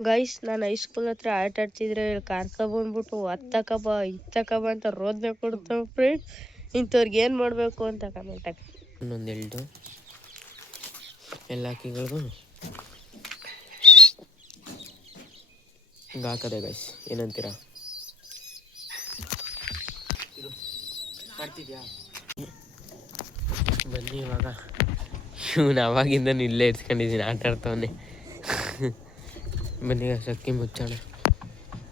Guys ನಾನು high school ಹತ್ರ ಆಟ ಆಡ್ತಿದ್ರೆ ಇಲ್ಲಿ ಕರ್ಕೊಬಂದ್ಬಿಟ್ಟು ಹತ್ತಕ ಬಾ ಇತ್ತಕ ಬಾ ಅಂತ ರೋದನೆ ಕೊಡ್ತಾವ ಫ್ರೆಂಡ್ ಇಂಥವ್ರಿಗೆ ಏನು ಮಾಡಬೇಕು ಅಂತ ಕಮೆಂಟ್ ಹಾಕಿ. ಇನ್ನೊಂದು ಎಲ್ಡು ಎಲ್ಲ ಹಿಂಗೆ ಹಾಕದೆ ಗೈಸ್ ಏನಂತೀರಾ? ಬನ್ನಿ ಇವಾಗ. ಇವನು ಅವಾಗಿಂದ ಇಲ್ಲೇ ಇರ್ಸ್ಕೊಂಡಿದ್ದೀನಿ ಆಟ ಆಡ್ತವನೆ. ಬನ್ನಿ guys, ಅಕ್ಕಿ ಮುಚ್ಚೋಣ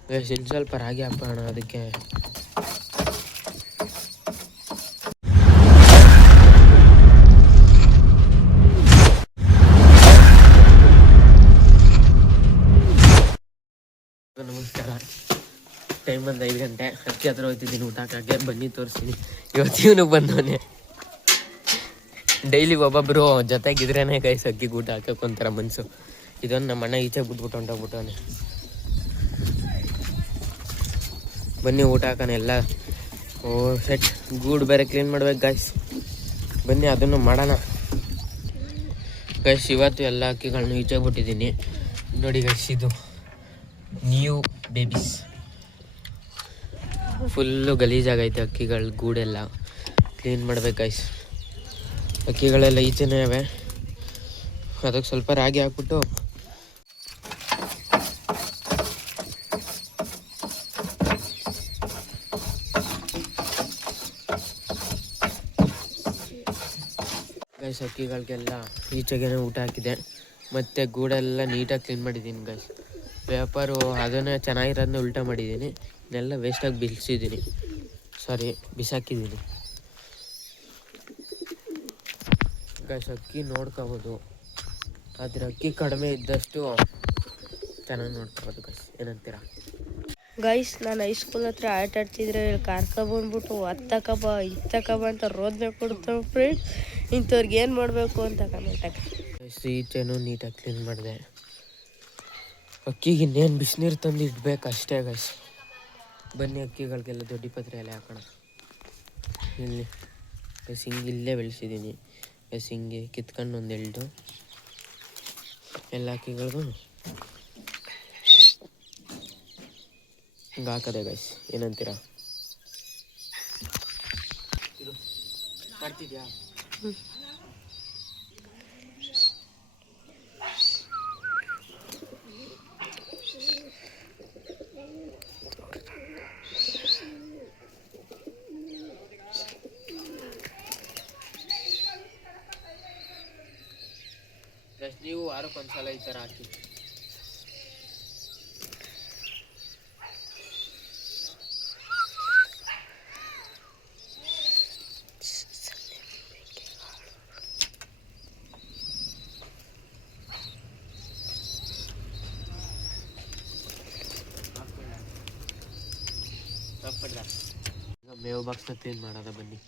ಗೈಸ್ ಇನ್ನು ಸ್ವಲ್ಪ ರಾಗಿ ಹಾಕೋಣ ಅದಕ್ಕೆ ನಮಸ್ಕಾರ ಟೈಮ್ ಬಂದು ಐದು ಗಂಟೆ ಅಕ್ಕಿ ಹತ್ರ ಹೋಗ್ತಿದ್ದೀನಿ ಊಟ ಹಾಕಕ್ಕೆ ಬನ್ನಿ ತೋರಿಸ್ತೀನಿ ಇವತ್ತು ಇವನು ಬಂದವನೆ ಡೈಲಿ ಒಬ್ಬೊಬ್ಬರು ಜೊತೆಗಿದ್ರೇನೆ ಕೈ ಅಕ್ಕಿ ಊಟ ಹಾಕಕ್ಕೆ ಒಂಥರ ಮನ್ಸು ಇದೊಂದು ನಮ್ಮ ಅಣ್ಣ ಈಚೆ ಬಿಟ್ಬಿಟ್ಟು ಹೊಂಟೋಗ್ಬಿಟ್ಟವನೆ. ಬನ್ನಿ ಊಟ ಹಾಕೋಣ ಎಲ್ಲ. ಓ ಸೆಟ್ ಗೂಡು ಬೇರೆ ಕ್ಲೀನ್ ಮಾಡ್ಬೇಕು ಗಾಯ್ಸ್ ಬನ್ನಿ, ಅದನ್ನು ಮಾಡೋಣ. ಗಾಯ್ಸ್ ಇವತ್ತು ಎಲ್ಲ ಅಕ್ಕಿಗಳನ್ನ ಈಚೆ ಬಿಟ್ಟಿದ್ದೀನಿ. ನೋಡಿ ಗಾಯ್ಸ್ ಇದು ನ್ಯೂ ಬೇಬೀಸ್ ಫುಲ್ಲು ಗಲೀಜಾಗೈತೆ ಅಕ್ಕಿಗಳ ಗೂಡೆಲ್ಲ. ಕ್ಲೀನ್ ಮಾಡ್ಬೇಕು ಗಾಯ್ಸ್ ಅಕ್ಕಿಗಳೆಲ್ಲ ಈಚೆನೇ ಅವೆ ಅದಕ್ಕೆ ಸ್ವಲ್ಪ ರಾಗಿ ಹಾಕ್ಬಿಟ್ಟು ಗೈಸ್ ಹಕ್ಕಿಗಳಿಗೆಲ್ಲ ಈಚೆಗೆ ಊಟ ಹಾಕಿದೆ. ಮತ್ತು ಗೂಡೆಲ್ಲ ನೀಟಾಗಿ ಕ್ಲೀನ್ ಮಾಡಿದ್ದೀನಿ ಗೈಸ್ ಪೇಪರು ಅದನ್ನೇ ಚೆನ್ನಾಗಿರೋದನ್ನ ಉಲ್ಟ ಮಾಡಿದ್ದೀನಿ. ಇದನ್ನೆಲ್ಲ ವೇಸ್ಟಾಗಿ ಬಿಸಿದ್ದೀನಿ ಸಾರಿ ಬಿಸಾಕಿದ್ದೀನಿ. ಗೈಸ್ ಅಕ್ಕಿ ನೋಡ್ಕೋಬೋದು. ಆದರೆ ಅಕ್ಕಿ ಕಡಿಮೆ ಇದ್ದಷ್ಟು ಚೆನ್ನಾಗಿ ನೋಡ್ಕೋಬೋದು ಗೈಸ್ ಏನಂತೀರಾ? ಗೈಸ್ ನಾನು ಹೈಸ್ಕೂಲ್ ಹತ್ರ ಆಟ ಆಡ್ತಿದ್ರೆ ಇಲ್ಲಿ ಕರ್ಕೊಬಂದ್ಬಿಟ್ಟು ಹತ್ತಕ ಬಾ ಇತ್ತಕ ಬಾ ಅಂತ ರೋದನೆ ಕೊಡ್ತಾವೆ ಫ್ರೆಂಡ್ ಇಂಥವ್ರಿಗೆ ಏನು ಮಾಡಬೇಕು ಅಂತ ಕಮೆಂಟಾಗಿ ಈಚೆನೂ ನೀಟಾಗಿ ಕ್ಲೀನ್ ಮಾಡಿದೆ. ಅಕ್ಕಿಗೆ ಇನ್ನೇನು ಬಿಸಿನೀರು ತಂದು ಇಡ್ಬೇಕು ಅಷ್ಟೇ ಗೈಸ್ ಬನ್ನಿ ಅಕ್ಕಿಗಳಿಗೆಲ್ಲ ದೊಡ್ಡ ಪತ್ರೆ ಎಲೆ ಹಾಕೋಣ. ಇಲ್ಲಿ ಗೈಸ್ ಹಿಂಗೆ ಇಲ್ಲೇ ಬೆಳೆಸಿದ್ದೀನಿ. ಗೈಸ್ ಹಿಂಗೆ ಕಿತ್ಕೊಂಡು ಒಂದು ಎಳ್ದು ಎಲ್ಲ ಅಕ್ಕಿಗಳಿಗೂ ಹಿಂಗೆ ಹಾಕದೆ ಗೈಸ್ ಏನಂತೀರಾ? ಮಾಡ್ತಿದ್ಯಾ? ನೀವು ವಾರಕ್ಕೊಂದ್ಸಲ ಈ ಥರ ಹಾಕಿ ಈಗ ಮೇವು ಬಾಕ್ಸ್ನ ಕ್ಲೀನ್ ಮಾಡೋದ ಬನ್ನಿ.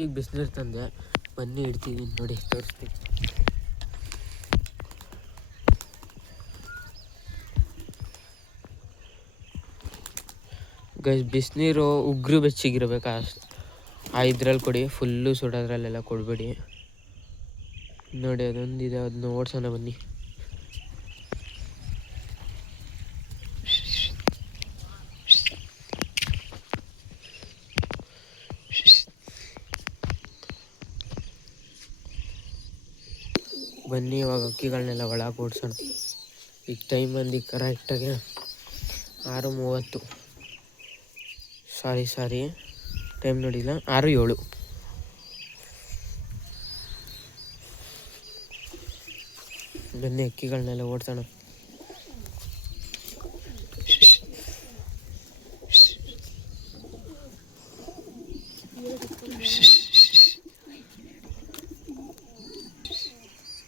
ಈಗ ಬಿಸಿನೀರು ತಂದೆ. ಬನ್ನಿ ಇಡ್ತೀವಿ ನೋಡಿ ತೋರಿಸ್ತೀವಿ ಗೈಸ್ ಬಿಸಿನೀರು ಉಗ್ರು ಬೆಚ್ಚಿಗಿರ್ಬೇಕು? ಅಷ್ಟು ಆ ಇದ್ರಲ್ಲಿ ಕೊಡಿ ಫುಲ್ಲು ಸುಡೋದ್ರಲ್ಲೆಲ್ಲ ಕೊಡಬೇಡಿ. ನೋಡಿ, ಅದೊಂದಿದೆ ಅದನ್ನ ಓಡ್ಸೋಣ ಬನ್ನಿ. ಬನ್ನಿ, ಇವಾಗ ಅಕ್ಕಿಗಳನ್ನೆಲ್ಲ ಒಳಗೆ ಓಡಿಸೋಣ ಈಗ ಟೈಮ್ ಬಂದು ಕರೆಕ್ಟಾಗಿ ಆರು ಮೂವತ್ತು. ಸಾರಿ ಸಾರಿ ಟೈಮ್ ನೋಡಿಲ್ಲ. ಆರು ಏಳು. ಬನ್ನಿ ಅಕ್ಕಿಗಳನ್ನೆಲ್ಲ ಓಡಿಸೋಣ.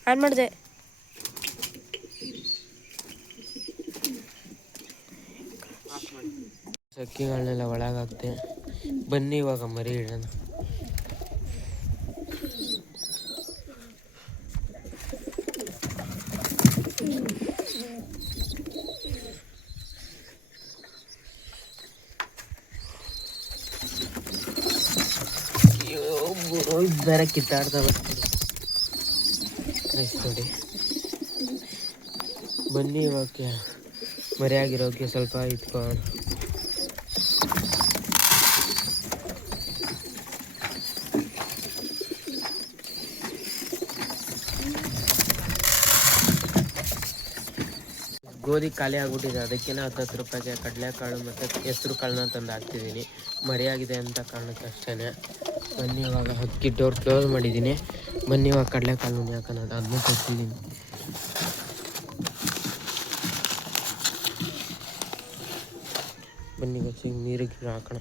ಆನ್ ಮಾಡಿದೆ. ಸಕ್ಕಿಗಳನ್ನೆಲ್ಲ ಒಳಗೆ ಹಾಕ್ತೆ ಬನ್ನಿ ಇವಾಗ ಮರಿ ಇಡೋಣ. ಬೇರೆ ಕಿತ್ತಾಡ್ತಾವ ಗೈಸ್ ನೋಡಿ. ಬನ್ನಿ ಇವಾಗ. ಮರೆಯಾಗಿರೋಕ್ಕೆ ಸ್ವಲ್ಪ ಇಟ್ಕೊಳ್ಳೋಣ. ಗೋಧಿ ಖಾಲಿ ಆಗ್ಬಿಟ್ಟಿದೆ. ಅದಕ್ಕೆ ಹತ್ತತ್ತು ರೂಪಾಯಿಗೆ ಕಡಲೆಕಾಳು ಮತ್ತು ಹೆಸ್ರು ಕಾಳನ್ನ ತಂದು ಹಾಕ್ತಿದ್ದೀನಿ. ಮರೆಯಾಗಿದೆ ಅಂತ ಕಾರಣಕ್ಕೆ ಅಷ್ಟೇ ಬನ್ನಿ, ಇವಾಗ ಹಕ್ಕಿ ಡೋರ್ ಕ್ಲೋಸ್ ಮಾಡಿದ್ದೀನಿ. ಬನ್ನಿ, ಇವಾಗ ಕಡಲೆಕಾಳು ಹಾಕೋಣ. ಅದನ್ನು ಕೊಡ್ತಿದ್ದೀನಿ ಬನ್ನಿ ಗೊತ್ತಿ ನೀರು ಗಿರ ಹಾಕೋಣ.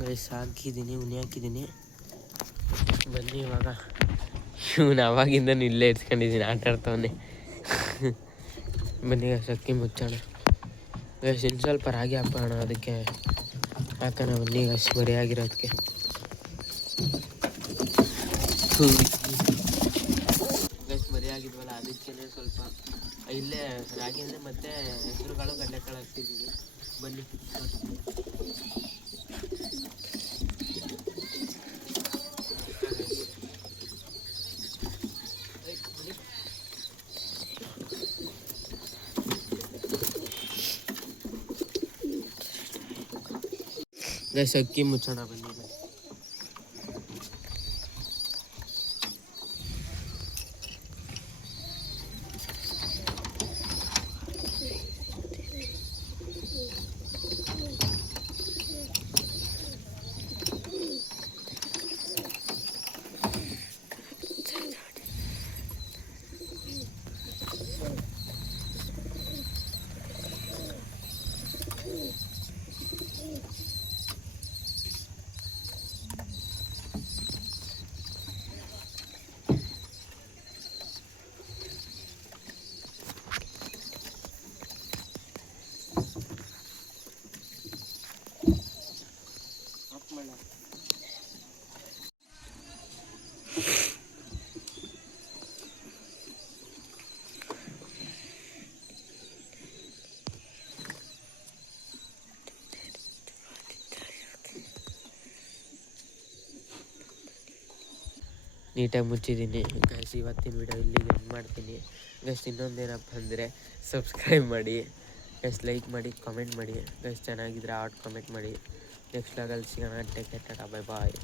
ಗೈಸ್, ಹಾಕಿದ್ದೀನಿ ಉನಿ ಹಾಕಿದ್ದೀನಿ. ಬನ್ನಿ, ಇವಾಗ ಇವನು ಅವಾಗಿಂದ ಇಲ್ಲೇ ಇಟ್ಕೊಂಡಿದ್ದೀನಿ, ಆಟ ಆಡ್ತವನೆ. ಬನ್ನಿ ಸಕ್ಕಿ ಮುಚ್ಚೋಣ. ಇನ್ನು ಸ್ವಲ್ಪ ರಾಗಿ ಹಾಕೋಣ, ಅದಕ್ಕೆ ಹಾಕೋಣ ಬನ್ನಿ ಮರಿಯಾಗಿದ್ವಲ್ಲ ಅದಕ್ಕೆ ಸ್ವಲ್ಪ, ಇಲ್ಲೇ ರಾಗಿ ಅಂದರೆ ಮತ್ತೆ ಹೆಸರುಗಳು ಗಡ್ಡೆಕಾಳು ಹಾಕ್ತಿದ್ದೀವಿ ಬನ್ನಿ ಗೈಸ್ ಅಕ್ಕಿ ಮುಚ್ಚೋಣ ಬನ್ನಿ ನೀಟಾಗಿ ಮುಚ್ಚಿದ್ದೀನಿ. ಗೈಸ್ ಇವತ್ತಿನ ವಿಡಿಯೋ ಇಲ್ಲಿಗೆ ಎಂಡ್ ಮಾಡ್ತೀನಿ. ಗೈಸ್ ಇನ್ನೊಂದೇನಪ್ಪ ಅಂದರೆ ಸಬ್ಸ್ಕ್ರೈಬ್ ಮಾಡಿ. ಗೈಸ್ ಲೈಕ್ ಮಾಡಿ ಕಾಮೆಂಟ್ ಮಾಡಿ. ಗೈಸ್ ಚೆನ್ನಾಗಿದ್ರೆ ಆಟ್ ಕಾಮೆಂಟ್ ಮಾಡಿ. ನೆಕ್ಸ್ಟ್ ಲಾಗಲ್ಲಿ ಸಿಗೋಣ. Take care tata bye bye